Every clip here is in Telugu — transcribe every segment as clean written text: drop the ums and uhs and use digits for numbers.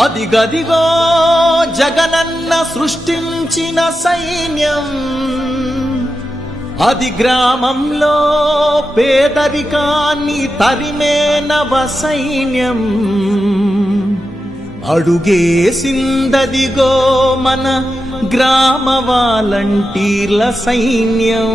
అదిగదిగో జగనన్న సృష్టించిన సైన్యం, అది గ్రామంలో పేదరికాన్ని తరిమే నవ సైన్యం. అడుగేసిందదిగో మన గ్రామ వాలంటీర్ల సైన్యం.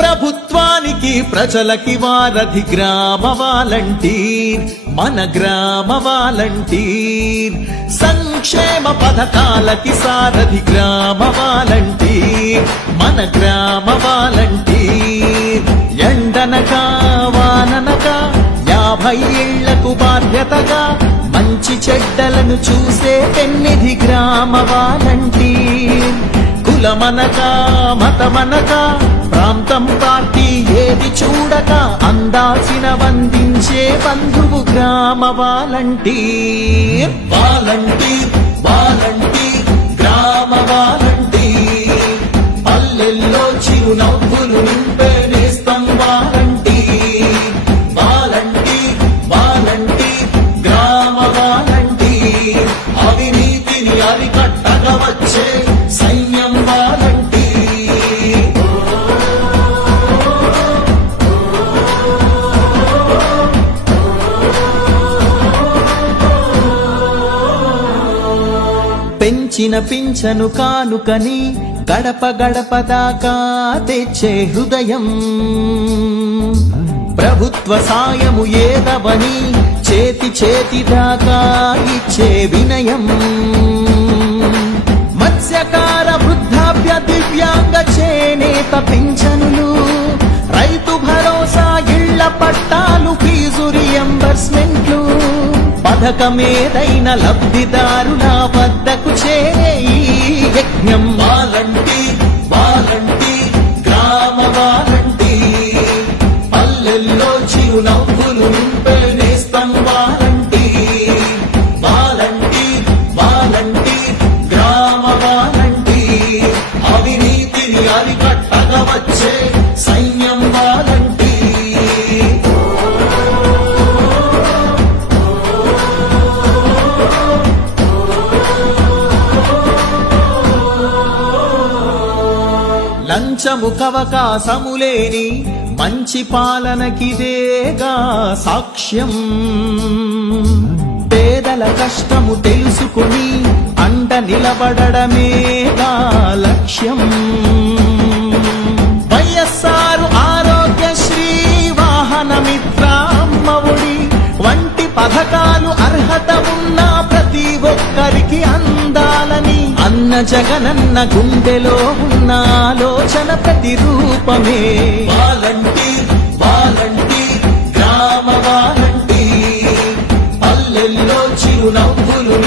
ప్రభుత్వానికి ప్రజలకి వారధి గ్రామ వాలంటీర్, మన గ్రామ వాలంటీర్. సంక్షేమ పథకాలకి సారథి గ్రామ వాలంటీర్, మన గ్రామ వాలంటీర్. ఎండనక వాననక 50 ఏళ్లకు బాధ్యతగా మంచి చెడ్డలను చూసే పెన్నిధి గ్రామ వాలంటీర్. కులమనక మతమనక ప్రాంతం పార్టీ ఏది చూడక అందాల్సిన వందించే బంధువు గ్రామ వాలంటీర్. వాలంటీర్ వాలంటీర్ గ్రామ వాలంటీర్, పల్లెల్లో చిరునవ్వులు నింపే నేస్తం వాలంటీర్. వాలంటీర్ వాలంటీర్ గ్రామ వాలంటీర్, అవినీతిని అరికట్టగా వచ్చే సైన్యం వాలంటీర్. పెంచిన పింఛను కానుకని గడప గడప దాకా తెచ్చే హృదయం. ప్రభుత్వ సాయము ఏదవని చేతి చేతి దాకా ఇచ్చే వినయం. మత్స్యకార వృద్ధాప్య దివ్యాంగ చేనేత పింఛనులు, రైతు భరోసా ఇళ్ల పట్టాలు, ఫీజు రియంబర్స్మెంట్లు. పథకమేదైన లబ్ధిదారుల వద్దకు చేరే ఈ యజ్ఞం. వాలంటీర్ వాలంటీర్ గ్రామ వాలంటీర్, పల్లెల్లో చిరునవ్వులు నింపే నేస్తం వాలంటీర్. వాలంటీర్ వాలంటీర్ గ్రామ వాలంటీర్, అవినీతిని అరికట్టగా వచ్చే సైన్యం వాలంటీర్. లంచము కవకాశములేని మంచి పాలనకిదేగా సాక్ష్యం. పేదల కష్టము తెలుసుకుని అండ నిలబడమేగా లక్ష్యం. వైఎస్ఆర్ ఆరోగ్యశ్రీ, వాహన మిత్ర, అమ్మఒడి వంటి పథకాలు అర్హత ఉన్న ప్రతి ఒక్కరికి అందాలని అన్న జగనన్న గుండెలో ఉన్న ఆలోచన ప్రతిరూపమే. వాలంటీర్ వాలంటీర్ గ్రామ వాలంటీర్, పల్లెల్లో చిరునవ్వులు